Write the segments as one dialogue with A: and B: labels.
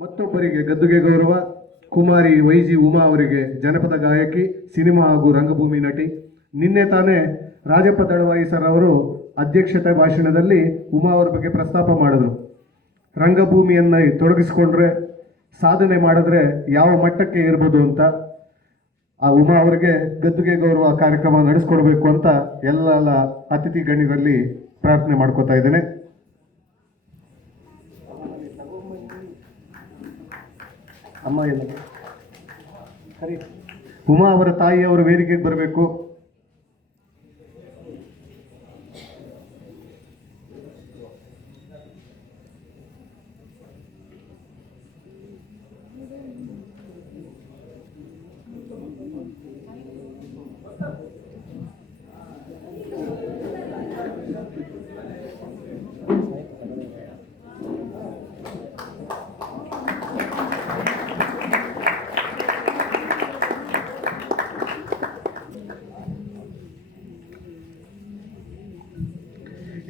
A: ಮತ್ತೊಬ್ಬರಿಗೆ ಗದ್ದುಗೆ ಗೌರವ, ಕುಮಾರಿ ವೈಜಿ ಉಮಾ ಅವರಿಗೆ ಜನಪದ ಗಾಯಕಿ, ಸಿನಿಮಾ ಹಾಗೂ ರಂಗಭೂಮಿ ನಟಿ. ನಿನ್ನೆ ತಾನೇ ರಾಜಪ್ಪ ದಳವಾಯಿ ಸರ್ ಅವರು ಅಧ್ಯಕ್ಷತೆ ಭಾಷಣದಲ್ಲಿ ಉಮಾ ಅವರ ಬಗ್ಗೆ ಪ್ರಸ್ತಾಪ ಮಾಡಿದ್ರು. ರಂಗಭೂಮಿಯನ್ನು ತೊಡಗಿಸಿಕೊಂಡ್ರೆ, ಸಾಧನೆ ಮಾಡಿದ್ರೆ ಯಾವ ಮಟ್ಟಕ್ಕೆ ಇರ್ಬೋದು ಅಂತ ಆ ಉಮಾ ಅವರಿಗೆ ಗದ್ದುಗೆ ಗೌರವ ಕಾರ್ಯಕ್ರಮ ನಡೆಸ್ಕೊಡ್ಬೇಕು ಅಂತ ಎಲ್ಲ ಅತಿಥಿ ಗಣ್ಯರಲ್ಲಿ ಪ್ರಾರ್ಥನೆ ಮಾಡ್ಕೋತಾ ಇದ್ದೇನೆ. ಅಮ್ಮ ಎಲ್ಲ ಸರಿ. ಉಮಾ ಅವರ ತಾಯಿ ಅವರ ವೇದಿಕೆಗೆ ಬರಬೇಕು.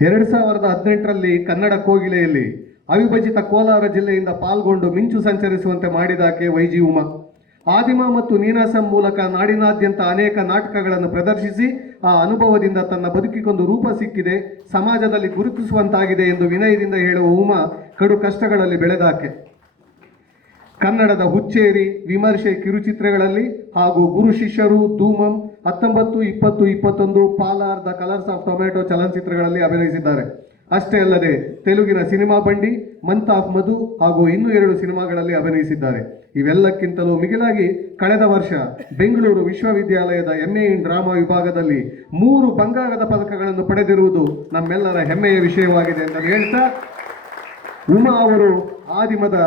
A: ಎರಡು ಸಾವಿರದ ಹದಿನೆಂಟರಲ್ಲಿ ಕನ್ನಡ ಕೋಗಿಲೆಯಲ್ಲಿ ಅವಿಭಜಿತ ಕೋಲಾರ ಜಿಲ್ಲೆಯಿಂದ ಪಾಲ್ಗೊಂಡು ಮಿಂಚು ಸಂಚರಿಸುವಂತೆ ಮಾಡಿದಾಕೆ ವೈಜಿ ಉಮಾ. ಆದಿಮ ಮತ್ತು ನೀನಾಸಂ ಮೂಲಕ ನಾಡಿನಾದ್ಯಂತ ಅನೇಕ ನಾಟಕಗಳನ್ನು ಪ್ರದರ್ಶಿಸಿ ಆ ಅನುಭವದಿಂದ ತನ್ನ ಬದುಕಿಗೊಂದು ರೂಪ ಸಿಕ್ಕಿದೆ, ಸಮಾಜದಲ್ಲಿ ಗುರುತಿಸುವಂತಾಗಿದೆ ಎಂದು ವಿನಯದಿಂದ ಹೇಳುವ ಉಮಾ ಕಡು ಕಷ್ಟಗಳಲ್ಲಿ ಬೆಳೆದಾಕೆ. ಕನ್ನಡದ ಹುಚ್ಚೇರಿ, ವಿಮರ್ಶೆ ಕಿರುಚಿತ್ರಗಳಲ್ಲಿ ಹಾಗೂ ಗುರು ಶಿಷ್ಯರು, ಧೂಮಂ ಹತ್ತೊಂಬತ್ತು, ಇಪ್ಪತ್ತು, ಇಪ್ಪತ್ತೊಂದು Palaar the colours of tomato ಚಲನಚಿತ್ರಗಳಲ್ಲಿ ಅಭಿನಯಿಸಿದ್ದಾರೆ. ಅಷ್ಟೇ ಅಲ್ಲದೆ ತೆಲುಗಿನ ಸಿನಿಮಾ ಬಂಡಿ, ಮಂತ್ ಆಫ್ ಮಧು ಹಾಗೂ ಇನ್ನೂ ಎರಡು ಸಿನಿಮಾಗಳಲ್ಲಿ ಅಭಿನಯಿಸಿದ್ದಾರೆ. ಇವೆಲ್ಲಕ್ಕಿಂತಲೂ ಮಿಗಿಲಾಗಿ ಕಳೆದ ವರ್ಷ ಬೆಂಗಳೂರು ವಿಶ್ವವಿದ್ಯಾಲಯದ ಎಂಎ ಇನ್ ಡ್ರಾಮಾ ವಿಭಾಗದಲ್ಲಿ ಮೂರು ಬಂಗಾರದ ಪದಕಗಳನ್ನು ಪಡೆದಿರುವುದು ನಮ್ಮೆಲ್ಲರ ಹೆಮ್ಮೆಯ ವಿಷಯವಾಗಿದೆ ಎಂದು ಹೇಳ್ತಾ, ಉಮಾ ಅವರು ಆದಿಮದ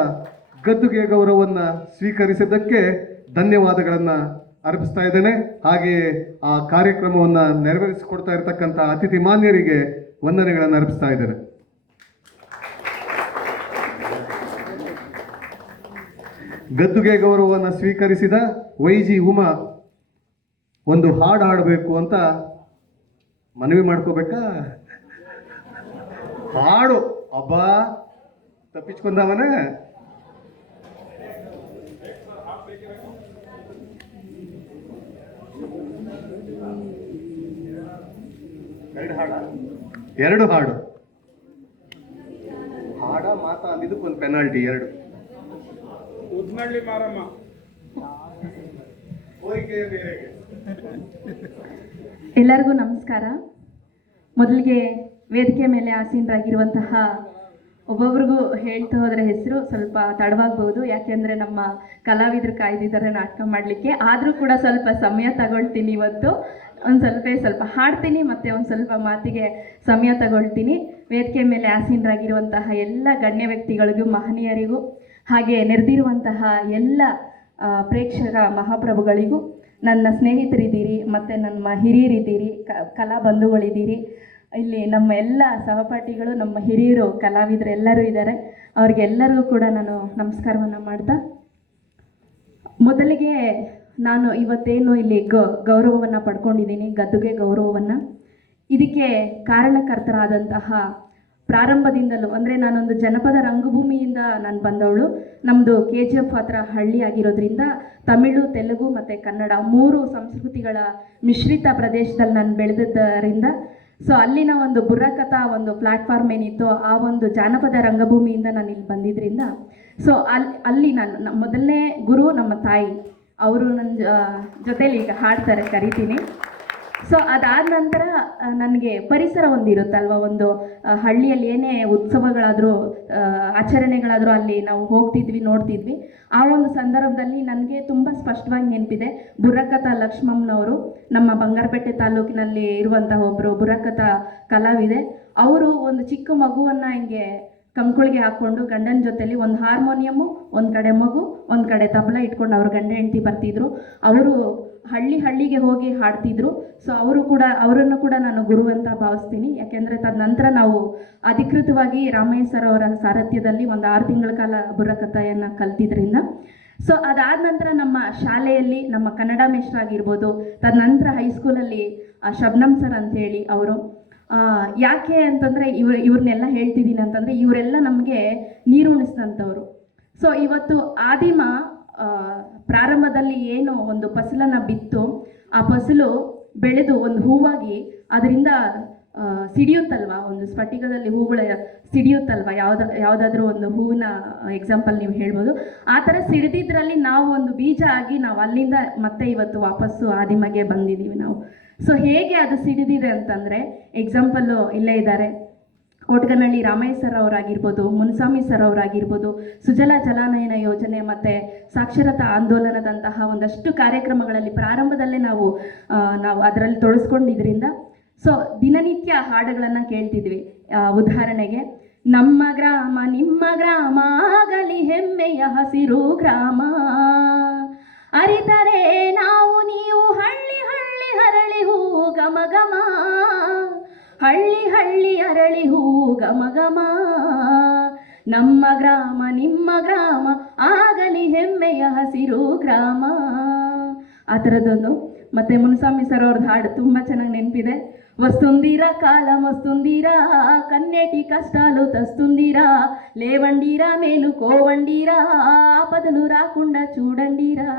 A: ಗದ್ದುಗೆ ಗೌರವವನ್ನು ಸ್ವೀಕರಿಸಿದ್ದಕ್ಕೆ ಧನ್ಯವಾದಗಳನ್ನು ಅರ್ಪಿಸ್ತಾ ಇದ್ದೇನೆ. ಹಾಗೆಯೇ ಆ ಕಾರ್ಯಕ್ರಮವನ್ನು ನೆರವೇರಿಸಿಕೊಡ್ತಾ ಇರತಕ್ಕಂಥ ಅತಿಥಿ ಮಾನ್ಯರಿಗೆ ವಂದನೆಗಳನ್ನು ಅರ್ಪಿಸ್ತಾ ಇದ್ದೇನೆ. ಗದ್ದುಗೆ ಗೌರವವನ್ನು ಸ್ವೀಕರಿಸಿದ ವೈಜಿ ಉಮಾ, ಒಂದು ಹಾಡು ಹಾಡಬೇಕು ಅಂತ ಮನವಿ ಮಾಡ್ಕೋಬೇಕಾ? ಹಾಡು. ಅಬ್ಬಾ ತಪ್ಪಿಸ್ಕೊಂಡವನ ಎರಡು ಹಾಡ. ಎರಡು ಹಾಡು. ಹಾಡ ಮಾತಾ ಅಂದಿದ್ದಕ್ಕೊಂದು ಪೆನಾಲ್ಟಿ ಎರಡು.
B: ಉದ್ನಳ್ಳಿ ಮಾರಮ್ಮ.
C: ಎಲ್ಲರಿಗೂ ನಮಸ್ಕಾರ. ಮೊದಲಿಗೆ ವೇದಿಕೆ ಮೇಲೆ ಆಸೀನರಾಗಿರುವಂತಹ ಒಬ್ಬೊಬ್ರಿಗೂ ಹೇಳ್ತಾ ಹೋದ್ರೆ ಹೆಸರು ಸ್ವಲ್ಪ ತಡವಾಗ್ಬಹುದು. ಯಾಕೆಂದ್ರೆ ನಮ್ಮ ಕಲಾವಿದರು ಕಾಯ್ದಿದ್ದಾರೆ ನಾಟಕ ಮಾಡಲಿಕ್ಕೆ. ಆದರೂ ಕೂಡ ಸ್ವಲ್ಪ ಸಮಯ ತಗೊಳ್ತೀನಿ ಇವತ್ತು. ಒಂದು ಸ್ವಲ್ಪ ಸ್ವಲ್ಪ ಹಾಡ್ತೀನಿ, ಮತ್ತು ಒಂದು ಸ್ವಲ್ಪ ಮಾತಿಗೆ ಸಮಯ ತಗೊಳ್ತೀನಿ. ವೇದಿಕೆ ಮೇಲೆ ಆಸೀನರಾಗಿರುವಂತಹ ಎಲ್ಲ ಗಣ್ಯ ವ್ಯಕ್ತಿಗಳಿಗೂ, ಮಹನೀಯರಿಗೂ, ಹಾಗೆ ನೆರೆದಿರುವಂತಹ ಎಲ್ಲ ಪ್ರೇಕ್ಷಕ ಮಹಾಪ್ರಭುಗಳಿಗೂ ನನ್ನ ಸ್ನೇಹಿತರಿದ್ದೀರಿ, ಮತ್ತು ನಮ್ಮ ಹಿರಿಯರಿದ್ದೀರಿ ಕಲಾ ಬಂಧುಗಳಿದ್ದೀರಿ ಇಲ್ಲಿ ನಮ್ಮ ಎಲ್ಲ ಸಹಪಾಠಿಗಳು, ನಮ್ಮ ಹಿರಿಯರು ಕಲಾವಿದರು ಎಲ್ಲರೂ ಇದ್ದಾರೆ. ಅವ್ರಿಗೆಲ್ಲರಿಗೂ ಕೂಡ ನಾನು ನಮಸ್ಕಾರವನ್ನು ಮಾಡ್ತಾ, ಮೊದಲಿಗೆ ನಾನು ಇವತ್ತೇನು ಇಲ್ಲಿ ಗೌರವವನ್ನು ಪಡ್ಕೊಂಡಿದ್ದೀನಿ, ಗದ್ದುಗೆ ಗೌರವವನ್ನು. ಇದಕ್ಕೆ ಕಾರಣಕರ್ತರಾದಂತಹ ಪ್ರಾರಂಭದಿಂದಲೂ, ಅಂದರೆ ನಾನೊಂದು ಜನಪದ ರಂಗಭೂಮಿಯಿಂದ ನಾನು ಬಂದವಳು. ನಮ್ಮದು ಕೆ ಜಿ ಎಫ್ ಹತ್ರ ಹಳ್ಳಿ ಆಗಿರೋದ್ರಿಂದ ತಮಿಳು, ತೆಲುಗು ಮತ್ತು ಕನ್ನಡ ಮೂರು ಸಂಸ್ಕೃತಿಗಳ ಮಿಶ್ರಿತ ಪ್ರದೇಶದಲ್ಲಿ ನಾನು ಬೆಳೆದಿದ್ದರಿಂದ ಸೊ ಅಲ್ಲಿನ ಒಂದು ಬುರ್ರಕಥಾ ಒಂದು ಪ್ಲ್ಯಾಟ್ಫಾರ್ಮ್ ಏನಿತ್ತು ಆ ಒಂದು ಜಾನಪದ ರಂಗಭೂಮಿಯಿಂದ ನಾನು ಇಲ್ಲಿ ಬಂದಿದ್ದರಿಂದ ಸೊ ಅಲ್ಲಿ ಅಲ್ಲಿ ನಾನು ಮೊದಲನೇ ಗುರು ನಮ್ಮ ತಾಯಿ. ಅವರು ನನ್ನ ಜೊತೇಲಿ ಈಗ ಹಾಡ್ತಾರೆ, ಕರಿತೀನಿ. ಸೊ ಅದಾದ ನಂತರ ನನಗೆ ಪರಿಸರ ಒಂದಿರುತ್ತಲ್ವ? ಒಂದು ಹಳ್ಳಿಯಲ್ಲಿ ಏನೇ ಉತ್ಸವಗಳಾದರೂ ಆಚರಣೆಗಳಾದರೂ ಅಲ್ಲಿ ನಾವು ಹೋಗ್ತಿದ್ವಿ, ನೋಡ್ತಿದ್ವಿ. ಆ ಒಂದು ಸಂದರ್ಭದಲ್ಲಿ ನನಗೆ ತುಂಬ ಸ್ಪಷ್ಟವಾಗಿ ನೆನಪಿದೆ ಬುರಕಥ ಲಕ್ಷ್ಮಮ್ಮನವರು ನಮ್ಮ ಬಂಗಾರಪೇಟೆ ತಾಲೂಕಿನಲ್ಲಿ ಇರುವಂತಹ ಒಬ್ಬರು ಬುರಕಥ ಕಲಾವಿದೆ. ಅವರು ಒಂದು ಚಿಕ್ಕ ಮಗುವನ್ನು ಹಿಂಗೆ ಕಂಕುಳಿಗೆ ಹಾಕ್ಕೊಂಡು ಗಂಡನ ಜೊತೆಲಿ ಒಂದು ಹಾರ್ಮೋನಿಯಮ್ಮು, ಒಂದು ಕಡೆ ಮಗು, ಒಂದು ಕಡೆ ತಬಲ ಇಟ್ಕೊಂಡು ಅವ್ರ ಗಂಡ ಹೆಂಡತಿ ಬರ್ತಿದ್ರು. ಅವರು ಹಳ್ಳಿ ಹಳ್ಳಿಗೆ ಹೋಗಿ ಹಾಡ್ತಿದ್ರು. ಸೊ ಅವರು ಕೂಡ ಅವರನ್ನು ಕೂಡ ನಾನು ಗುರು ಅಂತ ಭಾವಿಸ್ತೀನಿ. ಯಾಕೆಂದರೆ ತದನಂತರ ನಾವು ಅಧಿಕೃತವಾಗಿ ರಾಮಯ್ಯ ಸರ್ ಅವರ ಸಾರಥ್ಯದಲ್ಲಿ ಒಂದು ಆರು ತಿಂಗಳ ಕಾಲ ಬುರ್ರಕಥೆಯನ್ನು ಕಲ್ತಿದ್ರಿಂದ. ಸೊ ಅದಾದ ನಂತರ ನಮ್ಮ ಶಾಲೆಯಲ್ಲಿ ನಮ್ಮ ಕನ್ನಡ ಮೇಷ್ಟ್ರಾಗಿರ್ಬೋದು ತದನಂತರ ಹೈಸ್ಕೂಲಲ್ಲಿ ಆ, ಶಬ್ನಮ್ ಸರ್ ಅಂತೇಳಿ ಅವರು. ಆ, ಯಾಕೆ ಅಂತಂದರೆ ಇವ್ರ ಇವ್ರನ್ನೆಲ್ಲ ಹೇಳ್ತಿದ್ದೀನಿ ಅಂತಂದರೆ ಇವರೆಲ್ಲ ನಮಗೆ ನೀರು ಉಣಿಸಿದಂಥವ್ರು. ಸೊ ಇವತ್ತು ಆದಿಮ ಪ್ರಾರಂಭದಲ್ಲಿ ಏನು ಒಂದು ಫಸಲನ್ನ ಬಿತ್ತು ಆ ಫಸಲು ಬೆಳೆದು ಒಂದು ಹೂವಾಗಿ ಅದರಿಂದ ಸಿಡಿಯುತ್ತಲ್ವ? ಒಂದು ಸ್ಫಟಿಕದಲ್ಲಿ ಹೂಗಳ ಸಿಡಿಯುತ್ತಲ್ವಾ? ಯಾವ್ದ, ಯಾವುದಾದ್ರೂ ಒಂದು ಹೂವಿನ ಎಕ್ಸಾಂಪಲ್ ನೀವು ಹೇಳ್ಬೋದು. ಆ ಥರ ಸಿಡಿದಿದ್ರಲ್ಲಿ ನಾವು ಒಂದು ಬೀಜ ಆಗಿ ನಾವು ಅಲ್ಲಿಂದ ಮತ್ತೆ ಇವತ್ತು ವಾಪಸ್ಸು ಆದಿಮಗೆ ಬಂದಿದ್ದೀವಿ ನಾವು. ಸೊ ಹೇಗೆ ಅದು ಸಿಡಿದಿದೆ ಅಂತಂದರೆ ಎಕ್ಸಾಂಪಲ್ಲು ಇಲ್ಲೇ ಇದ್ದಾರೆ. ಕೋಟಗನಹಳ್ಳಿ ರಾಮಯ್ಯ ಸರ್ ಅವರಾಗಿರ್ಬೋದು ಮುನ್ಸ್ವಾಮಿ ಸರ್ ಅವರಾಗಿರ್ಬೋದು ಸುಜಲಾ ಜಲಾನಯನ ಯೋಜನೆ ಮತ್ತು ಸಾಕ್ಷರತಾ ಆಂದೋಲನದಂತಹ ಒಂದಷ್ಟು ಕಾರ್ಯಕ್ರಮಗಳಲ್ಲಿ ಪ್ರಾರಂಭದಲ್ಲೇ ನಾವು ನಾವು ಅದರಲ್ಲಿ ತೊಡಸ್ಕೊಂಡಿದ್ರಿಂದ. ಸೊ ದಿನನಿತ್ಯ ಹಾಡುಗಳನ್ನು ಕೇಳ್ತಿದ್ವಿ. ಉದಾಹರಣೆಗೆ, ನಮ್ಮ ಗ್ರಾಮ ನಿಮ್ಮ ಗ್ರಾಮ ಆಗಲಿ ಹೆಮ್ಮೆಯ ಹಸಿರು ಗ್ರಾಮ. ಅರಿತರೆ ನಾವು ನೀವು ಹಳ್ಳಿ ಹಳ್ಳಿ ಹರಳಿ ಹೂ ಗಮ ಗಮ ಹಳ್ಳಿ ಹಳ್ಳಿ ಅರಳಿ ಹೂ ಗಮ ಗಮ ನಮ್ಮ ಗ್ರಾಮ ನಿಮ್ಮ ಗ್ರಾಮ ಆಗಲಿ ಹೆಮ್ಮೆಯ ಹಸಿರು ಗ್ರಾಮ ಆ ಥರದ್ದೊಂದು ಮತ್ತೆ ಮುನ್ಸ್ವಾಮಿ ಸರ್ ಅವ್ರದ್ದು ಹಾಡು ತುಂಬ ಚೆನ್ನಾಗಿ ನೆನಪಿದೆ వస్తుందిరా కాలం వస్తుందిరా కన్నెటి కష్టాలు తెస్తుందిరా లేవండిరా మేలుకోవండిరా ఆపదలు రాకుండా చూడండిరా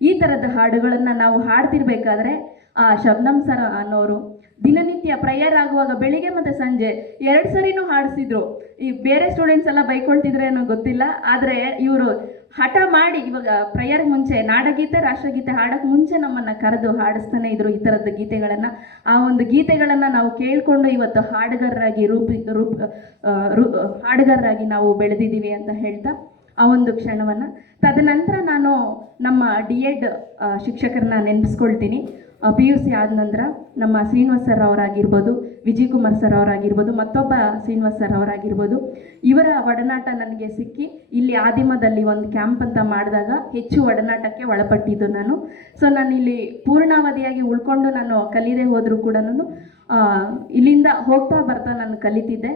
C: ಈ ಥರದ ಹಾಡುಗಳನ್ನು ನಾವು ಹಾಡ್ತಿರ್ಬೇಕಾದ್ರೆ ಆ ಶಬ್ನಂ ಸರ ಅನ್ನೋರು ದಿನನಿತ್ಯ ಪ್ರೇಯರ್ ಆಗುವಾಗ ಬೆಳಿಗ್ಗೆ ಮತ್ತು ಸಂಜೆ ಎರಡು ಸರಿನೂ ಹಾಡಿಸಿದ್ರು. ಈ ಬೇರೆ ಸ್ಟೂಡೆಂಟ್ಸ್ ಎಲ್ಲ ಬೈಕೊಳ್ತಿದ್ರೆ ಅನ್ನೋ ಗೊತ್ತಿಲ್ಲ, ಆದರೆ ಇವರು ಹಠ ಮಾಡಿ ಇವಾಗ ಪ್ರೇಯರ್ಗೆ ಮುಂಚೆ, ನಾಡಗೀತೆ, ರಾಷ್ಟ್ರಗೀತೆ ಹಾಡಕ್ಕೆ ಮುಂಚೆ ನಮ್ಮನ್ನು ಕರೆದು ಹಾಡಿಸ್ತಾನೆ ಇದ್ರು ಈ ಥರದ ಗೀತೆಗಳನ್ನು. ಆ ಒಂದು ಗೀತೆಗಳನ್ನು ನಾವು ಕೇಳಿಕೊಂಡು ಇವತ್ತು ಹಾಡುಗಾರರಾಗಿ ರೂಪಿ, ರೂಪ ಹಾಡುಗಾರರಾಗಿ ನಾವು ಬೆಳೆದಿದ್ದೀವಿ ಅಂತ ಹೇಳ್ತಾ ಆ ಒಂದು ಕ್ಷಣವನ್ನು. ತದನಂತರ ನಾನು ನಮ್ಮ ಡಿ ಎಡ್ ಶಿಕ್ಷಕರನ್ನ ನೆನೆಸ್ಕೊಳ್ತೀನಿ ಪಿ ಯು ಸಿ ಆದ ನಂತರ ನಮ್ಮ ಶ್ರೀನಿವಾಸ್ ಸರ್ ಅವರಾಗಿರ್ಬೋದು, ವಿಜಯಕುಮಾರ್ ಸರ್ ಅವರಾಗಿರ್ಬೋದು, ಮತ್ತೊಬ್ಬ ಶ್ರೀನಿವಾಸ್ ಸರ್ ಅವರಾಗಿರ್ಬೋದು. ಇವರ ಒಡನಾಟ ನನಗೆ ಸಿಕ್ಕಿ ಇಲ್ಲಿ ಆದಿಮದಲ್ಲಿ ಒಂದು ಕ್ಯಾಂಪ್ ಅಂತ ಮಾಡಿದಾಗ ಹೆಚ್ಚು ಒಡನಾಟಕ್ಕೆ ಒಳಪಟ್ಟಿದ್ದು ನಾನು. ಸೊ ನಾನು ಇಲ್ಲಿ ಪೂರ್ಣಾವಧಿಯಾಗಿ ಉಳ್ಕೊಂಡು ನಾನು ಕಲಿಯದೆ ಹೋದರೂ ಕೂಡ ಇಲ್ಲಿಂದ ಹೋಗ್ತಾ ಬರ್ತಾ ನಾನು ಕಲಿತಿದ್ದೆ.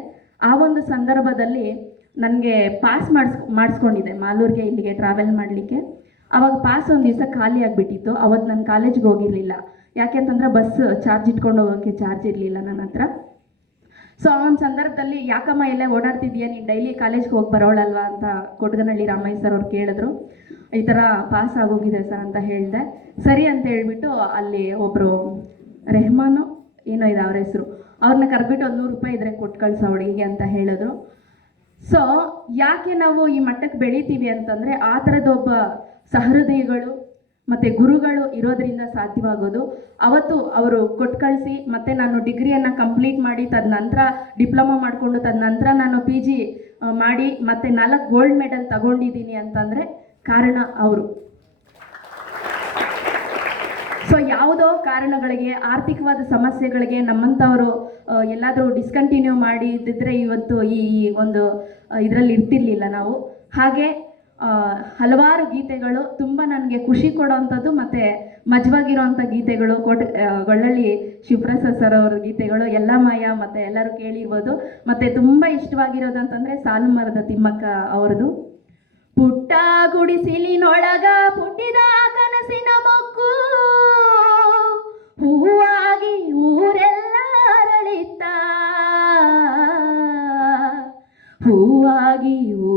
C: ಆ ಒಂದು ಸಂದರ್ಭದಲ್ಲಿ ನನಗೆ ಪಾಸ್ ಮಾಡಿಸ್, ಮಾಡಿಸ್ಕೊಂಡಿದ್ದೆ. ಮಾಲೂರಿಗೆ ಇಲ್ಲಿಗೆ ಟ್ರಾವೆಲ್ ಮಾಡಲಿಕ್ಕೆ. ಅವಾಗ ಪಾಸ್ ಒಂದು ದಿವಸ ಖಾಲಿ ಆಗಿಬಿಟ್ಟಿತ್ತು. ಅವತ್ತು ನಾನು ಕಾಲೇಜ್ಗೆ ಹೋಗಿರಲಿಲ್ಲ. ಯಾಕೆಂತಂದ್ರೆ ಬಸ್ ಚಾರ್ಜ್ ಇಟ್ಕೊಂಡು ಹೋಗೋಕ್ಕೆ ಚಾರ್ಜ್ ಇರಲಿಲ್ಲ ನನ್ನ ಹತ್ರ. ಸೊ ಆ ಒಂದು ಸಂದರ್ಭದಲ್ಲಿ, ಯಾಕಮ್ಮ ಎಲ್ಲ ಓಡಾಡ್ತಿದ್ಯಾ? ನೀನು ಡೈಲಿ ಕಾಲೇಜ್ಗೆ ಹೋಗಿ ಬರೋಳಲ್ವಾ? ಅಂತ ಕೊಟ್ಗನಹಳ್ಳಿ ರಾಮಯ್ಯ ಸರ್ ಅವ್ರು ಕೇಳಿದ್ರು. ಈ ಥರ ಪಾಸ್ ಆಗೋಗಿದೆ ಸರ್ ಅಂತ ಹೇಳಿದೆ. ಸರಿ ಅಂತ ಹೇಳ್ಬಿಟ್ಟು ಅಲ್ಲಿ ಒಬ್ಬರು ರೆಹಮಾನು, ಏನೋ ಇದೆ ಅವ್ರ ಹೆಸರು ಅವ್ರನ್ನ ಕರೆದ್ಬಿಟ್ಟು ಒಂದು ನೂರು ರೂಪಾಯಿ ಇದ್ರೆ ಕೊಟ್ಟು ಕಳ್ಸೋ ಹುಡುಗಿಗೆ ಅಂತ ಹೇಳಿದ್ರು. ಸೊ ಯಾಕೆ ನಾವು ಈ ಮಟ್ಟಕ್ಕೆ ಬೆಳಿತೀವಿ ಅಂತಂದರೆ, ಆ ಥರದೊಬ್ಬ ಸಹೃದಯಿಗಳು ಮತ್ತು ಗುರುಗಳು ಇರೋದ್ರಿಂದ ಸಾಧ್ಯವಾಗೋದು. ಅವತ್ತು ಅವರು ಕೊಟ್ಟು ಕಳಿಸಿ ಮತ್ತು ನಾನು ಡಿಗ್ರಿಯನ್ನು ಕಂಪ್ಲೀಟ್ ಮಾಡಿ ತದನಂತರ ಡಿಪ್ಲೊಮಾ ಮಾಡಿಕೊಂಡು ತದನಂತರ ನಾನು ಪಿ ಜಿ ಮಾಡಿ ಮತ್ತು ನಾಲ್ಕು ಗೋಲ್ಡ್ ಮೆಡಲ್ ತಗೊಂಡಿದ್ದೀನಿ ಅಂತಂದರೆ ಕಾರಣ ಅವರು. ಸೊ ಯಾವುದೋ ಕಾರಣಗಳಿಗೆ, ಆರ್ಥಿಕವಾದ ಸಮಸ್ಯೆಗಳಿಗೆ ನಮ್ಮಂಥವರು ಎಲ್ಲಾದರೂ ಡಿಸ್ಕಂಟಿನ್ಯೂ ಮಾಡಿದ್ದಿದ್ರೆ ಇವತ್ತು ಈ ಒಂದು ಇದರಲ್ಲಿ ಇರ್ತಿರ್ಲಿಲ್ಲ ನಾವು. ಹಾಗೆ ಹಲವಾರು ಗೀತೆಗಳು ತುಂಬ ನನಗೆ ಖುಷಿ ಕೊಡೋವಂಥದ್ದು ಮತ್ತು ಮಜವಾಗಿರೋವಂಥ ಗೀತೆಗಳು ಕೋಟ ಗೊಳ್ಳಳ್ಳಿ ಶಿವಪ್ರಸಾದ್ ಸರ್ ಅವರ ಗೀತೆಗಳು ಎಲ್ಲ ಮಾಯ ಮತ್ತು ಎಲ್ಲರೂ ಕೇಳಿರ್ಬೋದು. ಮತ್ತು ತುಂಬ ಇಷ್ಟವಾಗಿರೋದು ಅಂತಂದರೆ ಸಾಲು ಮರದ ತಿಮ್ಮಕ್ಕ ಅವರದು ಪುಟ್ಟ ಗುಡಿಸಿಲಿನೊಳಗ ಪುಟ್ಟಿದ ಕನಸಿನ ಮೊಗ್ಗು ಹೂವಾಗಿ ಊರೆಲ್ಲ ಅರಳಿತ ಹೂವಾಗಿ ಅರಳಿತ್ತ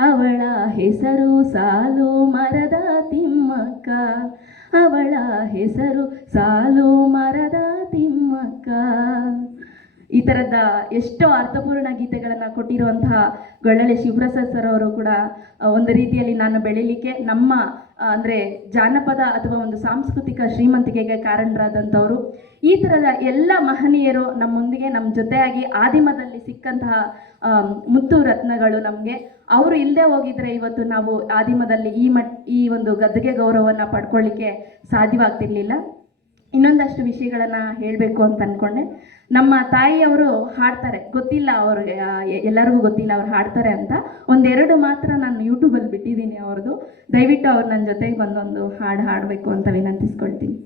C: ಅವಳ ಹೆಸರು ಸಾಲು ಮರದ ತಿಮ್ಮಕ್ಕ. ಅವಳ ಹೆಸರು ಸಾಲು ಮರದ ತಿಮ್ಮಕ್ಕ. ಈ ಥರದ ಎಷ್ಟೋ ಅರ್ಥಪೂರ್ಣ ಗೀತೆಗಳನ್ನು ಕೊಟ್ಟಿರುವಂತಹ ಗೊಳ್ಳಳೆ ಶಿವಪ್ರಸಾದ್ ಸರ್ ಅವರು ಕೂಡ ಒಂದು ರೀತಿಯಲ್ಲಿ ನಾನು ಬೆಳಿಲಿಕ್ಕೆ ನಮ್ಮ ಅಂದ್ರೆ ಜಾನಪದ ಅಥವಾ ಒಂದು ಸಾಂಸ್ಕೃತಿಕ ಶ್ರೀಮಂತಿಕೆಗೆ ಕಾರಣರಾದಂಥವರು. ಈ ಥರದ ಎಲ್ಲ ಮಹನೀಯರು ನಮ್ಮೊಂದಿಗೆ ನಮ್ಮ ಜೊತೆಯಾಗಿ ಆದಿಮದಲ್ಲಿ ಸಿಕ್ಕಂತಹ ಮುತ್ತು ರತ್ನಗಳು ನಮಗೆ. ಅವರು ಇಲ್ಲದೆ ಹೋಗಿದ್ರೆ ಇವತ್ತು ನಾವು ಆದಿಮದಲ್ಲಿ ಈ ಮಟ್, ಈ ಒಂದು ಗದ್ದುಗೆ ಗೌರವವನ್ನು ಪಡ್ಕೊಳ್ಳಿಕ್ಕೆ ಸಾಧ್ಯವಾಗ್ತಿರ್ಲಿಲ್ಲ. ಇನ್ನೊಂದಷ್ಟು ವಿಷಯಗಳನ್ನು ಹೇಳಬೇಕು ಅಂತ ಅಂದ್ಕೊಂಡೆ ನಮ್ಮ ತಾಯಿಯವರು ಹಾಡ್ತಾರೆ. ಗೊತ್ತಿಲ್ಲ ಅವ್ರಿಗೆ ಎಲ್ಲರಿಗೂ ಗೊತ್ತಿಲ್ಲ ಅವ್ರು ಹಾಡ್ತಾರೆ ಅಂತ. ಒಂದೆರಡು ಮಾತ್ರ ನಾನು ಯೂಟ್ಯೂಬಲ್ಲಿ ಬಿಟ್ಟಿದ್ದೀನಿ ಅವ್ರದ್ದು. ದಯವಿಟ್ಟು ಅವ್ರು ನನ್ನ ಜೊತೆಗೆ ಬಂದೊಂದು ಹಾಡು ಹಾಡಬೇಕು ಅಂತ ವಿನಂತಿಸ್ಕೊಳ್ತೀನಿ.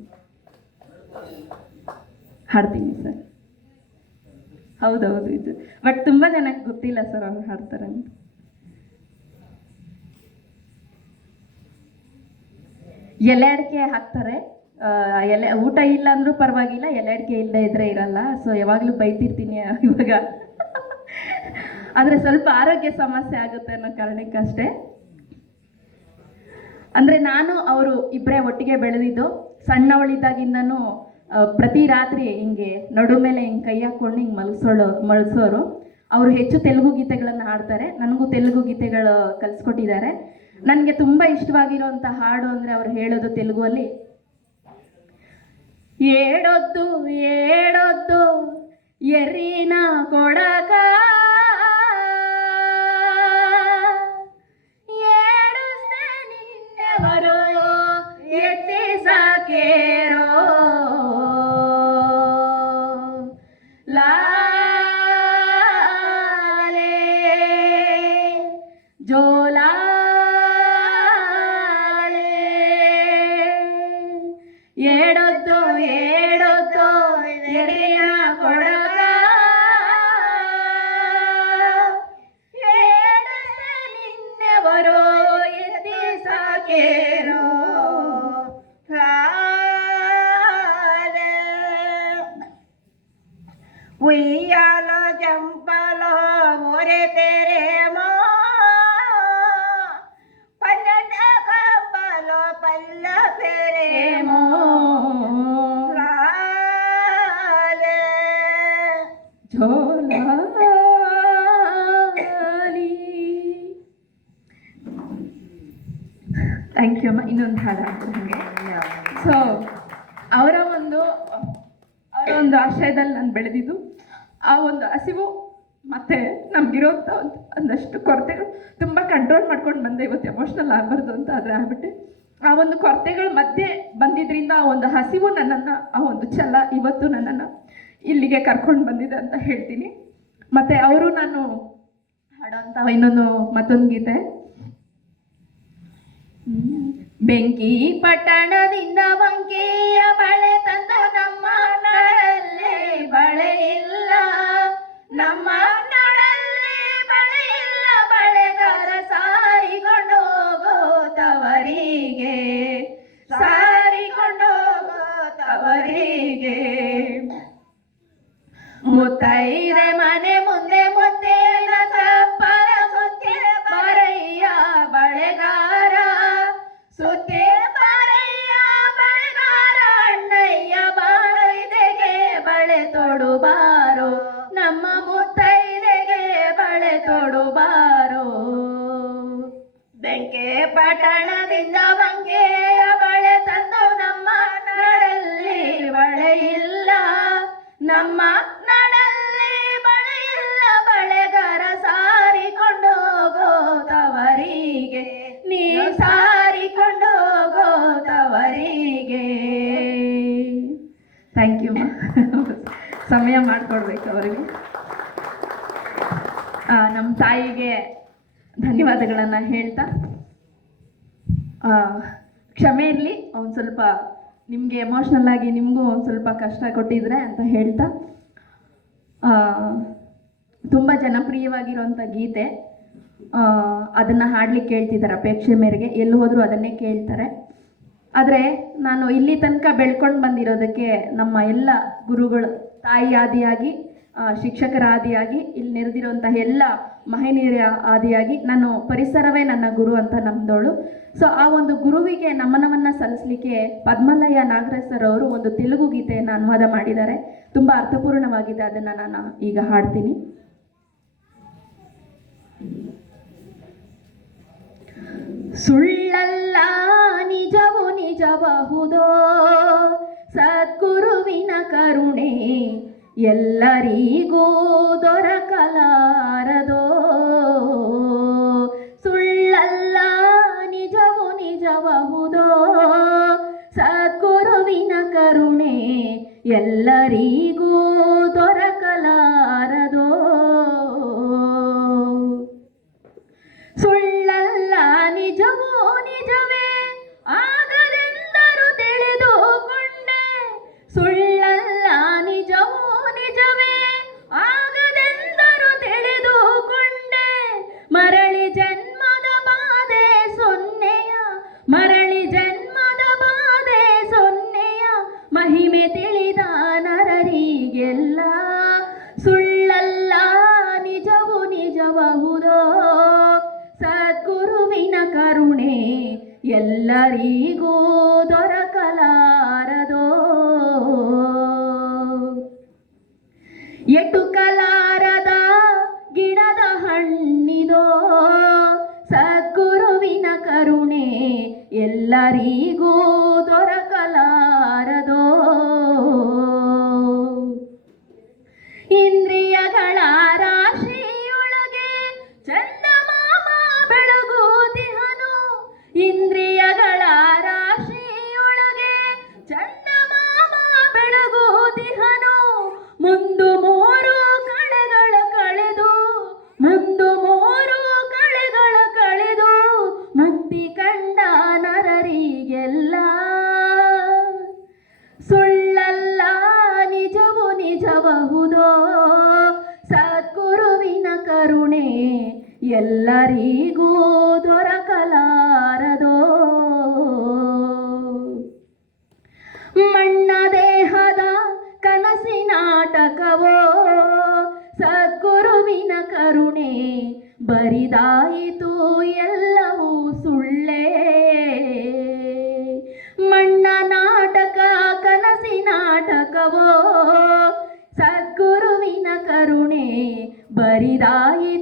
C: ಹಾಡ್ತೀನಿ ಸರ್. ಹೌದೌದು ಇದು. ಬಟ್ ತುಂಬ ಜನಕ್ಕೆ ಗೊತ್ತಿಲ್ಲ ಸರ್ ಅವ್ರು ಹಾಡ್ತಾರೆ ಅಂತ. ಎಲೆ ಅಡಿಕೆ ಹಾಕ್ತಾರೆ. ಎಲೆ, ಊಟ ಇಲ್ಲ ಅಂದರೂ ಪರವಾಗಿಲ್ಲ ಎಲೆ ಅಡಿಕೆ ಇಲ್ಲದೆ ಇದ್ರೆ ಇರಲ್ಲ. ಸೊ ಯಾವಾಗಲೂ ಬೈತಿರ್ತೀನಿ ಇವಾಗ. ಆದರೆ ಸ್ವಲ್ಪ ಆರೋಗ್ಯ ಸಮಸ್ಯೆ ಆಗುತ್ತೆ ಅನ್ನೋ ಕಾರಣಕ್ಕಷ್ಟೇ. ಅಂದರೆ ನಾನು, ಅವರು ಇಬ್ಬರೇ ಒಟ್ಟಿಗೆ ಬೆಳೆದಿದ್ದು. ಸಣ್ಣವಳಿದ್ದಾಗಿಂದನೂ ಪ್ರತಿ ರಾತ್ರಿ ಹಿಂಗೆ ನಡು ಮೇಲೆ ಹಿಂಗೆ ಕೈ ಹಾಕ್ಕೊಂಡು ಹಿಂಗೆ ಮಲಗಿಸೋಳು ಮಲಗಿಸೋರು ಅವರು ಹೆಚ್ಚು ತೆಲುಗು ಗೀತೆಗಳನ್ನು ಹಾಡ್ತಾರೆ. ನನಗೂ ತೆಲುಗು ಗೀತೆಗಳು ಕಲಿಸ್ಕೊಟ್ಟಿದ್ದಾರೆ. ನನಗೆ ತುಂಬ ಇಷ್ಟವಾಗಿರೋಂತ ಹಾಡು ಅಂದರೆ ಅವ್ರು ಹೇಳೋದು ತೆಲುಗುವಲ್ಲಿ ఏడొద్దు ఏడొద్దు ఎర్రిన కొడక. ఏడుస్తే నిన్నెవరో ఎత్తి
D: సాకే
C: ಜೋಲಾಲಿ. ಥ್ಯಾಂಕ್ ಯು ಅಮ್ಮ. ಇನ್ನೊಂದು ಹಾಡು ಸೊ ಅವರ ಒಂದು ಅವರ ಒಂದು ಆಶಯದಲ್ಲಿ ನಾನು ಬೆಳೆದಿದ್ದು, ಆ ಒಂದು ಹಸಿವು ಮತ್ತೆ ನಮ್ಗಿರೋಂಥ ಒಂದು, ಒಂದಷ್ಟು ಕೊರತೆಗಳು ತುಂಬ ಕಂಟ್ರೋಲ್ ಮಾಡ್ಕೊಂಡು ಬಂದೆ ಇವತ್ತು. ಎಮೋಷ್ನಲ್ ಆಗಬಾರ್ದು ಅಂತ ಆದರೆ ಆಗ್ಬಿಟ್ಟೆ. ಆ ಒಂದು ಕೊರತೆಗಳ ಮಧ್ಯೆ ಬಂದಿದ್ರಿಂದ ಆ ಒಂದು ಹಸಿವು ನನ್ನನ್ನು, ಆ ಒಂದು ಛಲ ಇವತ್ತು ನನ್ನನ್ನು ಇಲ್ಲಿಗೆ ಕರ್ಕೊಂಡು ಬಂದಿದೆ ಅಂತ ಹೇಳ್ತೀನಿ. ಮತ್ತು ಅವರು ನಾನು ಹಾಡೋಂಥ ಇನ್ನೊಂದು ಮತ್ತೊಂದು ಗೀತೆ. ಬೆಂಕಿ ಪಟ್ಟಣದಿಂದ ಬಂಕಿಯ ಬಳೆ ತಂದ ನಮ್ಮ ಬಳೆ ಇಲ್ಲ. ನಮ್ಮ ಥ್ಯಾಂಕ್ ಯು ಸಮಯ ಮಾಡಿಕೊಡ್ಬೇಕು ಅವರಿಗೆ. ನಮ್ಮ ತಾಯಿಗೆ ಧನ್ಯವಾದಗಳನ್ನು ಹೇಳ್ತಾ ಕ್ಷಮೆ ಇರಲಿ, ಒಂದು ಸ್ವಲ್ಪ ನಿಮಗೆ ಎಮೋಷ್ನಲ್ ಆಗಿ ನಿಮಗೂ ಒಂದು ಸ್ವಲ್ಪ ಕಷ್ಟ ಕೊಟ್ಟಿದ್ರೆ ಅಂತ ಹೇಳ್ತಾ ತುಂಬ ಜನಪ್ರಿಯವಾಗಿರುವಂಥ ಗೀತೆ ಅದನ್ನು ಹಾಡ್ಲಿಕ್ಕೆ ಕೇಳ್ತಿದ್ದಾರೆ ಅಪೇಕ್ಷೆ ಮೇರೆಗೆ. ಎಲ್ಲಿ ಹೋದರೂ ಅದನ್ನೇ ಕೇಳ್ತಾರೆ. ಆದರೆ ನಾನು ಇಲ್ಲಿ ತನಕ ಬೆಳ್ಕೊಂಡು ಬಂದಿರೋದಕ್ಕೆ ನಮ್ಮ ಎಲ್ಲ ಗುರುಗಳು ತಾಯಿ ಆದಿಯಾಗಿ ಶಿಕ್ಷಕರ ಆದಿಯಾಗಿ, ಇಲ್ಲಿ ನೆರೆದಿರುವಂತಹ ಎಲ್ಲ ಮಹಿಳೆಯರ ಆದಿಯಾಗಿ ನಾನು ಪರಿಸರವೇ ನನ್ನ ಗುರು ಅಂತ ನಂಬಿದವಳು ಸೊ ಆ ಒಂದು ಗುರುವಿಗೆ ನಮನವನ್ನು ಸಲ್ಲಿಸಲಿಕ್ಕೆ ಪದ್ಮಲಯ್ಯ ನಾಗರಾಜ್ ಅವರು ಒಂದು ತೆಲುಗು ಗೀತೆಯನ್ನು ಅನುವಾದ ಮಾಡಿದ್ದಾರೆ. ತುಂಬ ಅರ್ಥಪೂರ್ಣವಾಗಿದೆ ಅದನ್ನು ನಾನು ಈಗ ಹಾಡ್ತೀನಿ. ಸುಳ್ಳಲ್ಲ, ನಿಜವು ನಿಜಬಹುದೋ. ಸದ್ಗುರುವಿನ ಕರುಣೆ ಎಲ್ಲರಿಗೂ ದೊರಕಲಾರದೋ. ಸುಳ್ಳಲ್ಲ, ನಿಜವು ನಿಜಬಹುದೋ. ಸದ್ಗುರುವಿನ ಕರುಣೆ ಎಲ್ಲರಿಗೂ ದೊರಕಲಾರದೋ. ಸುಳ್ಳಲ್ಲ ನಿಜವೋ ನಿಜವೇ? ಆಗದೆಂದರು ತಿಳಿದುಕೊಂಡೆ. ಸುಳ್ಳಲ್ಲ ಬರಿದಾಯಿತು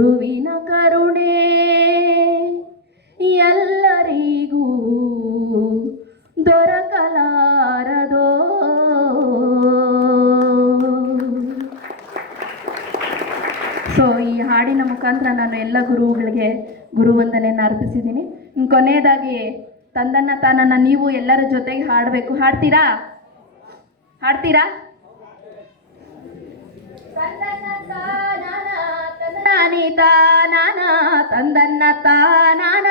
C: ಸದ್ಗುರುವಿನ ಕರುಣೆ ಎಲ್ಲರಿಗೂ ದೊರಕಲಾರದೋ. ಸೊ ಈ ಹಾಡಿನ ಮುಖಾಂತರ ನಾನು ಎಲ್ಲ ಗುರುಗಳಿಗೆ ಗುರುವಂದನೆಯನ್ನು ಅರ್ಪಿಸಿದ್ದೀನಿ. ಕೊನೆಯದಾಗಿ, ತಂದನ್ನ ತಾನನ್ನ ನೀವು ಎಲ್ಲರ ಜೊತೆಗೆ ಹಾಡಬೇಕು. ಹಾಡ್ತೀರಾ? ಹಾಡ್ತೀರಾ? ತಂದನಾನಿ ನಾನಾ ತಂದನ್ನ ತಾನಾನ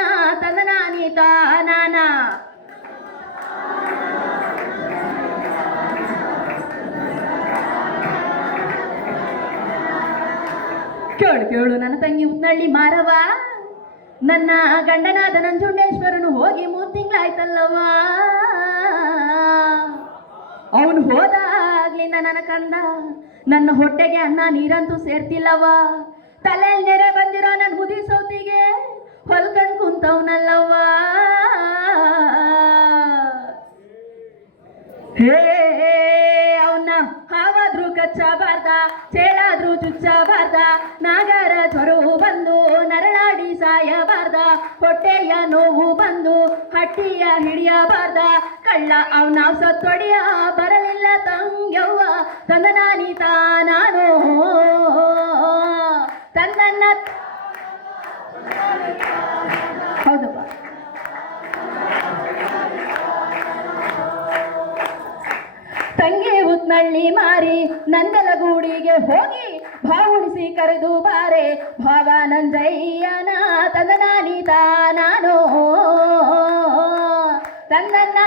C: ನಾನೀತ ತಾನಾನ ಕೇಳು ಕೇಳು, ನನ್ನ ತಂಗಿ ಉತ್ನಳ್ಳಿ ಮಾರವ ನನ್ನ ಗಂಡನಾದ ನಂಜುಂಡೇಶ್ವರನು ಹೋಗಿ ಮೂರು ತಿಂಗಳಾಯ್ತಲ್ಲವ್ವ. ಅವನು ಹೋದಾಗ್ಲಿಂದ ನನ್ನ ಕಂದ, ನನ್ನ ಹೊಟ್ಟೆಗೆ ಅನ್ನ ನೀರಂತೂ ಸೇರ್ತಿಲ್ಲವ್ವ. ತಲೆಯಲ್ಲಿ ನೆರೆ ಬಂದಿರೋ ನನ್ನ ಹುದಿ ಸೌತಿಗೆ ಹೊಲ್ಕಂಡ್ ಕುಂತವ್ನಲ್ಲವ್ವ. ಹೇ ಅವನ್ನ ಹಾವಾದ್ರೂ ಕಚ್ಚಬಾರ್ದ, ಚೇಳಾದ್ರೂ ಚುಚ್ಚಬಾರ್ದ, ನಾಗರ ಜ್ವರವು ಬಂದು ನರಳಾಡಿ ಸಾಯಬಾರ್ದ, ಹೊಟ್ಟೆಯ ನೋವು ಬಂದು ಹಟ್ಟಿಯ ಹಿಡಿಯಬಾರ್ದ, ಕಳ್ಳ ಅವನ ಸತ್ತೊಡೆಯ ಬರಲಿಲ್ಲ ತಂಗ್ಯವ್ವ ತಂದನಾನಿ ತಾನಾನೋ ತಂದನ್ನ ಹೌದಪ್ಪ. ತಂಗಿ ಉತ್ನಳ್ಳಿ ಮಾರಿ ನಂದಲಗೂಡಿಗೆ ಹೋಗಿ ಭಾವುಣಿಸಿ ಕರೆದು ಬಾರೆ ಭಾವ ನಂಜಯ್ಯನ ತಂದನಾನಿ ತಾನಾನೋ? ತಂದನ್ನ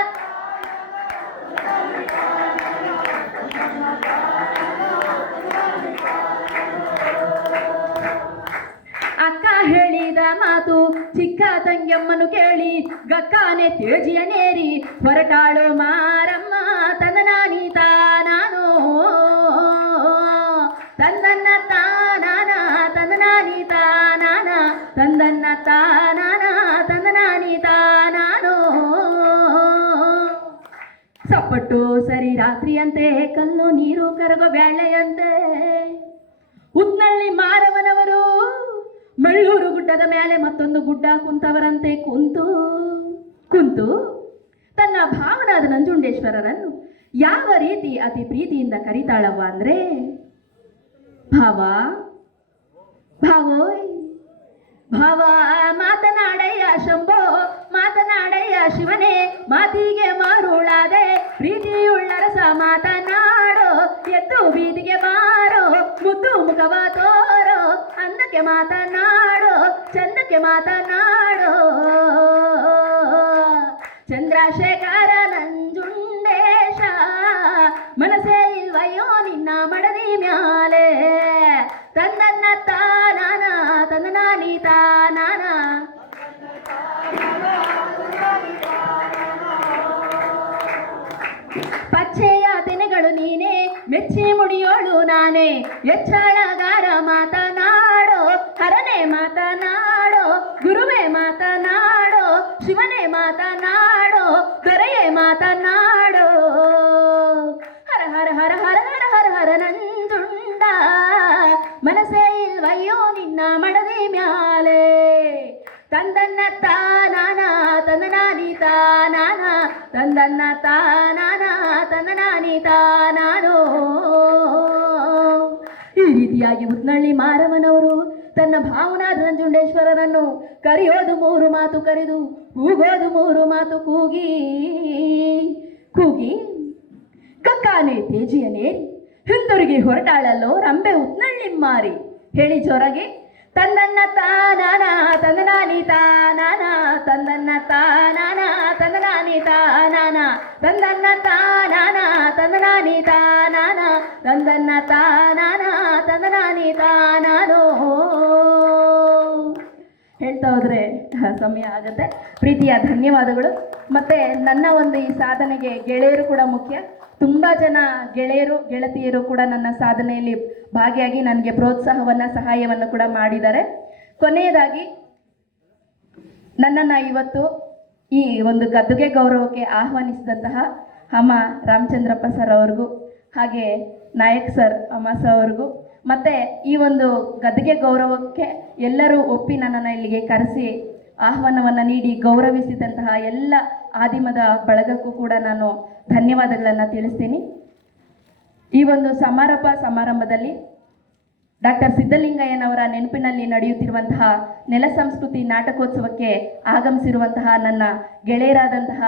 C: ಅಕ್ಕ ಹೇಳಿದ ಮಾತು ಚಿಕ್ಕ ತಂಗಿಯಮ್ಮನು ಕೇಳಿ, ಗಕ್ಕಾನೆ ತೇಜಿಯ ನೇರಿ, ಹೊರಟಾಳು ಮಾರಮ್ಮ ತಂದನಾನಿ ನಾನು ತಂದನ್ನ ತಾನಾನ ತಂದನಾನಿ ತಾನಾನ, ತಂದನ್ನ ತಾನಾನ ತಂದನಾನಿ ನಾನು ಸಪ್ಪಟ್ಟು ಸರಿ ರಾತ್ರಿಯಂತೆ ಕಲ್ಲು ನೀರು ಕರಗ ಬ್ಯಾಳೆಯಂತೆ ಉತ್ನಳ್ಳಿ ಮಾರವನವರು ಗುಡ್ಡದ ಮೇಲೆ ಮತ್ತೊಂದು ಗುಡ್ಡ ಕುಂತವರಂತೆ ಕುಂತು ಕುಂತು ತನ್ನ ಭಾವನಾದ ನಂಜುಂಡೇಶ್ವರರನ್ನು ಯಾವ ರೀತಿ ಅತಿ ಪ್ರೀತಿಯಿಂದ ಕರೀತಾಳವ್ವ ಅಂದ್ರೆ, ಭಾವ, ಭಾವೋಯ್, ಭಾವ, ಮಾತನಾಡಯ್ಯ ಶಂಭೋ, ಮಾತನಾಡಯ್ಯ ಮಾತನಾಡೆಯ ಶಿವನೇ, ಮಾತಿಗೆ ಮಾರುಳಾದೆ, ಪ್ರೀತಿಯುಳ್ಳ ರಸ ಮಾತನಾಡೋ, ಎದ್ದು ಬೀದಿಗೆ ಬಾರೋ, ಮುದ್ದು ಮುಖವ ಅಂದಕ್ಕೆ ಮಾತನಾಡೋ ಚಂದಕ್ಕೆ ಮಾತನಾಡೋ ಚಂದ್ರಶೇಖರ ನಂಜುಂಡೇಶ ಮನಸೇ ಇಲ್ವಯ್ಯೋ ನಿನ್ನ ಮಡದಿ ಮ್ಯಾಲೆ ತಂದನ್ನ ತಾನಾನ ತಂದನಾನಿ ತಾನಾನ ಪಚ್ಚೆಯ ತೆನೆಗಳು ನೀನೇ ಮೆಚ್ಚಿ ಮುಡಿಯೋಳು ನಾನೇ ಎಚ್ಚಳಗಾರ ಮಾತನಾಡೋ ಹರನೆ ಮಾತನಾಡೋ ಗುರುವೇ ಮಾತನಾಡೋ ಶಿವನೇ ಮಾತನಾಡೋ ಭಾವನಾದ ನಂಜುಂಡೇಶ್ವರರನ್ನು ಕರೆಯೋದು ಮೂರು ಮಾತು ಕರೆದು, ಕೂಗೋದು ಮೂರು ಮಾತು ಕೂಗಿ ಕೂಗಿ. ಕಕ್ಕಾನೆ ತೇಜಿಯನೇ ಹಿಂದಿರುಗಿ ಹೊರಟಾಳಲ್ಲೋ ರಂಬೆ ಉತ್ನಳ್ಳಿ ಮಾರಿ. ಹೇಳಿ ಜೊರಗೆ ತಂದನ್ನ ತಾನಾನ ತಂದನಾನಿ ತಾನಾನ ತಂದನ್ನ ತಾನಾನ ತಂದನಾನಿ ತಾನಾನ ತಂದನ್ನ ತಾನಾನ ತಂದನಾನಿ ತಾನಾನ ತಂದನ್ನ ತಾನಾನ ತಂದನಾನಿ ತಾನಾನೋ. ಹೇಳ್ತಾ ಹೋದರೆ ಸಮಯ ಆಗುತ್ತೆ. ಪ್ರೀತಿಯ ಧನ್ಯವಾದಗಳು. ಮತ್ತೆ ನನ್ನ ಒಂದು ಈ ಸಾಧನೆಗೆ ಗೆಳೆಯರು ಕೂಡ ಮುಖ್ಯ. ತುಂಬ ಜನ ಗೆಳೆಯರು, ಗೆಳತಿಯರು ಕೂಡ ನನ್ನ ಸಾಧನೆಯಲ್ಲಿ ಭಾಗಿಯಾಗಿ ನನಗೆ ಪ್ರೋತ್ಸಾಹವನ್ನು, ಸಹಾಯವನ್ನು ಕೂಡ ಮಾಡಿದ್ದಾರೆ. ಕೊನೆಯದಾಗಿ, ನನ್ನನ್ನು ಇವತ್ತು ಈ ಒಂದು ಗದ್ದುಗೆ ಗೌರವಕ್ಕೆ ಆಹ್ವಾನಿಸಿದಂತಹ ಹಮ ರಾಮಚಂದ್ರಪ್ಪ ಸರ್ ಅವ್ರಿಗೂ, ಹಾಗೆ ನಾಯಕ್ ಸರ್ ಅಮಾಸ ಅವ್ರಿಗೂ ಮತ್ತು ಈ ಒಂದು ಗದ್ದಿಗೆ ಗೌರವಕ್ಕೆ ಎಲ್ಲರೂ ಒಪ್ಪಿ ನನ್ನನ್ನು ಇಲ್ಲಿಗೆ ಕರೆಸಿ ಆಹ್ವಾನವನ್ನು ನೀಡಿ ಗೌರವಿಸಿದಂತಹ ಎಲ್ಲ ಆದಿಮದ ಬಳಗಕ್ಕೂ ಕೂಡ ನಾನು ಧನ್ಯವಾದಗಳನ್ನು ತಿಳಿಸ್ತೀನಿ. ಈ ಒಂದು ಸಮಾರೋಪ ಸಮಾರಂಭದಲ್ಲಿ ಡಾಕ್ಟರ್ ಸಿದ್ದಲಿಂಗಯ್ಯನವರ ನೆನಪಿನಲ್ಲಿ ನಡೆಯುತ್ತಿರುವಂತಹ ನೆಲ ಸಂಸ್ಕೃತಿ ನಾಟಕೋತ್ಸವಕ್ಕೆ ಆಗಮಿಸಿರುವಂತಹ ನನ್ನ ಗೆಳೆಯರಾದಂತಹ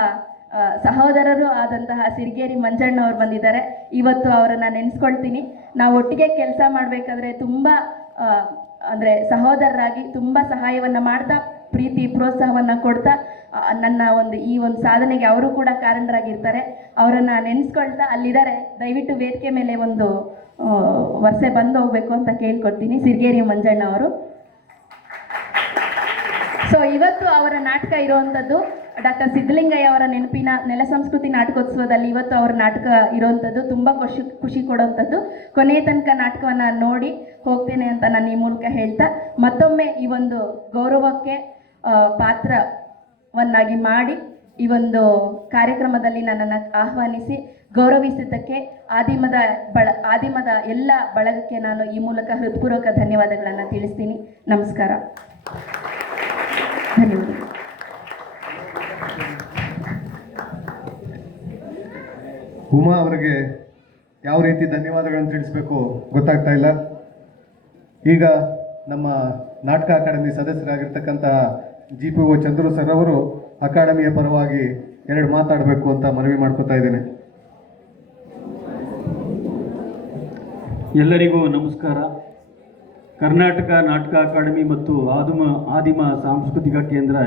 C: ಸಹೋದರರು ಆದಂತಹ ಸಿರಿಗೇರಿ ಮಂಜಣ್ಣ ಅವರು ಬಂದಿದ್ದಾರೆ. ಇವತ್ತು ಅವರನ್ನು ನೆನೆಸ್ಕೊಳ್ತೀನಿ. ನಾವು ಒಟ್ಟಿಗೆ ಕೆಲಸ ಮಾಡಬೇಕಾದ್ರೆ ತುಂಬ ಅಂದರೆ ಸಹೋದರರಾಗಿ ತುಂಬ ಸಹಾಯವನ್ನು ಮಾಡ್ತಾ, ಪ್ರೀತಿ, ಪ್ರೋತ್ಸಾಹವನ್ನು ಕೊಡ್ತಾ ನನ್ನ ಒಂದು ಈ ಒಂದು ಸಾಧನೆಗೆ ಅವರು ಕೂಡ ಕಾರಣರಾಗಿರ್ತಾರೆ. ಅವರನ್ನು ನೆನೆಸ್ಕೊಳ್ತಾ ಅಲ್ಲಿದ್ದಾರೆ. ದಯವಿಟ್ಟು ವೇದಿಕೆ ಮೇಲೆ ಒಂದು ವರ್ಷೆ ಬಂದು ಹೋಗ್ಬೇಕು ಅಂತ ಕೇಳ್ಕೊಡ್ತೀನಿ ಸಿರಿಗೇರಿ ಮಂಜಣ್ಣ ಅವರು. ಸೊ ಇವತ್ತು ಅವರ ನಾಟಕ ಇರುವಂಥದ್ದು ಡಾಕ್ಟರ್ ಸಿದ್ದಲಿಂಗಯ್ಯ ಅವರ ನೆನಪಿನ ನೆಲ ಸಂಸ್ಕೃತಿ ನಾಟಕೋತ್ಸವದಲ್ಲಿ ಇವತ್ತು ಅವರ ನಾಟಕ ಇರುವಂಥದ್ದು, ತುಂಬ ಖುಷಿ ಖುಷಿ ಕೊಡುವಂಥದ್ದು. ಕೊನೆಯ ತನಕ ನಾಟಕವನ್ನು ನೋಡಿ ಹೋಗ್ತೇನೆ ಅಂತ ನಾನು ಈ ಮೂಲಕ ಹೇಳ್ತಾ, ಮತ್ತೊಮ್ಮೆ ಈ ಒಂದು ಗೌರವಕ್ಕೆ ಪಾತ್ರವನ್ನಾಗಿ ಮಾಡಿ ಈ ಒಂದು ಕಾರ್ಯಕ್ರಮದಲ್ಲಿ ನನ್ನನ್ನು ಆಹ್ವಾನಿಸಿ, ಗೌರವಿಸಿದ್ದಕ್ಕೆ ಆದಿಮದ ಬಳ, ಆದಿಮದ ಎಲ್ಲ ಬಳಗಕ್ಕೆ ನಾನು ಈ ಮೂಲಕ ಹೃತ್ಪೂರ್ವಕ ಧನ್ಯವಾದಗಳನ್ನು ತಿಳಿಸ್ತೀನಿ. ನಮಸ್ಕಾರ. ಧನ್ಯವಾದ
A: ಉಮಾ ಅವರಿಗೆ ಯಾವ ರೀತಿ ಧನ್ಯವಾದಗಳನ್ನು ತಿಳಿಸ್ಬೇಕು ಗೊತ್ತಾಗ್ತಾ ಇಲ್ಲ. ಈಗ ನಮ್ಮ ನಾಟಕ academy ಸದಸ್ಯರಾಗಿರ್ತಕ್ಕಂತಹ G P O Chandru sir ಅವರು ಅಕಾಡೆಮಿಯ ಪರವಾಗಿ ಎರಡು ಮಾತಾಡಬೇಕು ಅಂತ ಮನವಿ ಮಾಡ್ಕೊತಾ ಇದ್ದೇನೆ.
E: ಎಲ್ಲರಿಗೂ ನಮಸ್ಕಾರ. ಕರ್ನಾಟಕ ನಾಟಕ ಅಕಾಡೆಮಿ ಮತ್ತು ಆದಿಮ ಆದಿಮ ಸಾಂಸ್ಕೃತಿಕ ಕೇಂದ್ರ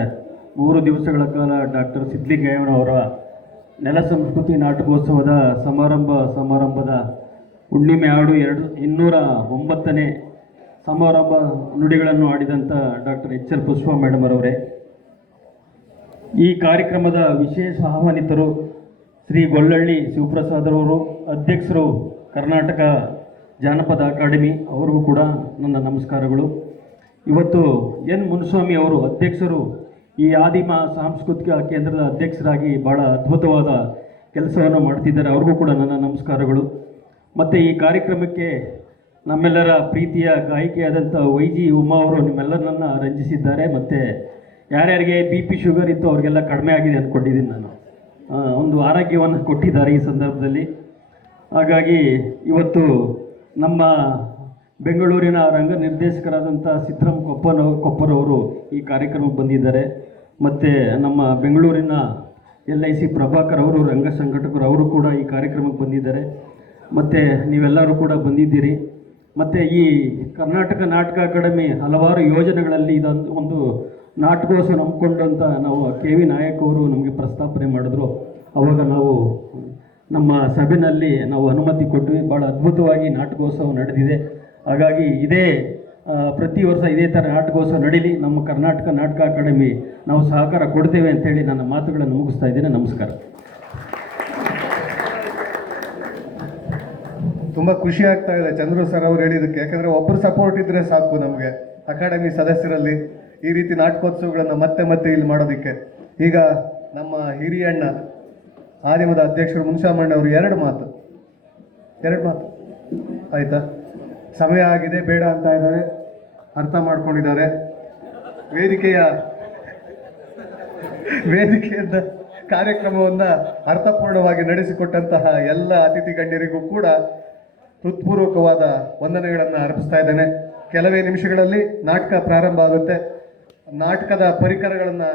E: ಮೂರು ದಿವಸಗಳ ಕಾಲ ಡಾಕ್ಟರ್ ಸಿದ್ಲಿಂಗಯ್ಯನವರ ನೆಲ ಸಂಸ್ಕೃತಿ ನಾಟಕೋತ್ಸವದ ಸಮಾರಂಭ ಸಮಾರಂಭದ ಹುಣ್ಣಿಮೆ ಹಾಡು ಎರಡು ಇನ್ನೂರ ಒಂಬತ್ತನೇ ಸಮಾರಂಭ ನುಡಿಗಳನ್ನು ಆಡಿದಂಥ doctor H L Pushpa madam ಅವರವರೇ. ಈ ಕಾರ್ಯಕ್ರಮದ ವಿಶೇಷ ಆಹ್ವಾನಿತರು ಶ್ರೀ ಗೊಲ್ಲಳ್ಳಿ ಶಿವಪ್ರಸಾದರವರು ಅಧ್ಯಕ್ಷರು ಕರ್ನಾಟಕ ಜಾನಪದ ಅಕಾಡೆಮಿ, ಅವರಿಗೂ ಕೂಡ ನನ್ನ ನಮಸ್ಕಾರಗಳು. ಇವತ್ತು ಎನ್ ಮುನ್ಸ್ವಾಮಿ ಅವರು ಅಧ್ಯಕ್ಷರು ಈ ಆದಿಮ ಸಾಂಸ್ಕೃತಿಕ ಕೇಂದ್ರದ ಅಧ್ಯಕ್ಷರಾಗಿ ಭಾಳ ಅದ್ಭುತವಾದ ಕೆಲಸವನ್ನು ಮಾಡ್ತಿದ್ದಾರೆ. ಅವ್ರಿಗೂ ಕೂಡ ನನ್ನ ನಮಸ್ಕಾರಗಳು. ಮತ್ತು ಈ ಕಾರ್ಯಕ್ರಮಕ್ಕೆ ನಮ್ಮೆಲ್ಲರ ಪ್ರೀತಿಯ ಗಾಯಕಿಯಾದಂಥ ವೈ ಜಿ ಉಮಾ ಅವರು ನಿಮ್ಮೆಲ್ಲರನ್ನ ರಂಜಿಸಿದ್ದಾರೆ. ಮತ್ತು ಯಾರ್ಯಾರಿಗೆ ಬಿ ಪಿ ಶುಗರ್ ಇತ್ತು ಅವ್ರಿಗೆಲ್ಲ ಕಡಿಮೆ ಆಗಿದೆ ಅಂದ್ಕೊಂಡಿದ್ದೀನಿ ನಾನು. ಒಂದು ಆರೋಗ್ಯವನ್ನು ಕೊಟ್ಟಿದ್ದಾರೆ ಈ ಸಂದರ್ಭದಲ್ಲಿ. ಹಾಗಾಗಿ ಇವತ್ತು ನಮ್ಮ ಬೆಂಗಳೂರಿನ ರಂಗ ನಿರ್ದೇಶಕರಾದಂಥ ಸಿದ್ದರಾಮ್ ಕೊಪ್ಪನ ಕೊಪ್ಪರವರು ಈ ಕಾರ್ಯಕ್ರಮಕ್ಕೆ ಬಂದಿದ್ದಾರೆ. ಮತ್ತು ನಮ್ಮ ಬೆಂಗಳೂರಿನ ಎಲ್ ಐ ಸಿ ಪ್ರಭಾಕರ್ ಅವರು, ರಂಗ ಸಂಘಟಕರು ಅವರು ಕೂಡ ಈ ಕಾರ್ಯಕ್ರಮಕ್ಕೆ ಬಂದಿದ್ದಾರೆ. ಮತ್ತು ನೀವೆಲ್ಲರೂ ಕೂಡ ಬಂದಿದ್ದೀರಿ. ಮತ್ತು ಈ ಕರ್ನಾಟಕ ನಾಟಕ ಅಕಾಡೆಮಿ ಹಲವಾರು ಯೋಜನೆಗಳಲ್ಲಿ ಇದೊಂದು, ಒಂದು ನಾಟಕೋತ್ಸವ ನಂಬಿಕೊಂಡಂಥ ನಾವು ಕೆ ವಿ ನಾಯಕ್ ಅವರು ನಮಗೆ ಪ್ರಸ್ತಾಪನೆ ಮಾಡಿದ್ರು. ಅವಾಗ ನಾವು ನಮ್ಮ ಸಭೆಯಲ್ಲಿ ನಾವು ಅನುಮತಿ ಕೊಟ್ವಿ. ಭಾಳ ಅದ್ಭುತವಾಗಿ ನಾಟಕೋತ್ಸವ ನಡೆದಿದೆ. ಹಾಗಾಗಿ ಇದೇ ಪ್ರತಿ ವರ್ಷ ಇದೇ ಥರ ನಾಟಕೋತ್ಸವ ನಡೀಲಿ. ನಮ್ಮ ಕರ್ನಾಟಕ ನಾಟಕ ಅಕಾಡೆಮಿ ನಾವು ಸಹಕಾರ ಕೊಡ್ತೇವೆ ಅಂತೇಳಿ ನನ್ನ ಮಾತುಗಳನ್ನು ಮುಗಿಸ್ತಾ ಇದ್ದೇನೆ. ನಮಸ್ಕಾರ.
A: ತುಂಬ ಖುಷಿ ಆಗ್ತಾ ಇದೆ ಚಂದ್ರು ಸರ್ ಅವ್ರು ಹೇಳಿದ್ದಕ್ಕೆ. ಯಾಕಂದರೆ ಒಬ್ಬರು ಸಪೋರ್ಟ್ ಇದ್ದರೆ ಸಾಕು ನಮಗೆ, ಅಕಾಡೆಮಿ ಸದಸ್ಯರಲ್ಲಿ ಈ ರೀತಿ ನಾಟಕೋತ್ಸವಗಳನ್ನು ಮತ್ತೆ ಮತ್ತೆ ಇಲ್ಲಿ ಮಾಡೋದಕ್ಕೆ. ಈಗ ನಮ್ಮ ಹಿರಿಯಣ್ಣ ಆದಿಮದ ಅಧ್ಯಕ್ಷರು ಮುನ್ಸಾಮಣ್ಣ ಅವರು ಎರಡು ಮಾತು. ಎರಡು ಮಾತು. ಆಯಿತಾ? ಸಮಯ ಆಗಿದೆ, ಬೇಡ ಅಂತ ಇದ್ದಾರೆ, ಅರ್ಥ ಮಾಡ್ಕೊಂಡಿದ್ದಾರೆ. ವೇದಿಕೆಯ ವೇದಿಕೆಯಿಂದ ಕಾರ್ಯಕ್ರಮವನ್ನು ಅರ್ಥಪೂರ್ಣವಾಗಿ ನಡೆಸಿಕೊಟ್ಟಂತಹ ಎಲ್ಲ ಅತಿಥಿ ಗಣ್ಯರಿಗೂ ಕೂಡ ಹೃತ್ಪೂರ್ವಕವಾದ ವಂದನೆಗಳನ್ನು ಅರ್ಪಿಸ್ತಾ ಇದ್ದೇನೆ. ಕೆಲವೇ ನಿಮಿಷಗಳಲ್ಲಿ ನಾಟಕ ಪ್ರಾರಂಭ ಆಗುತ್ತೆ. ನಾಟಕದ ಪರಿಕರಗಳನ್ನು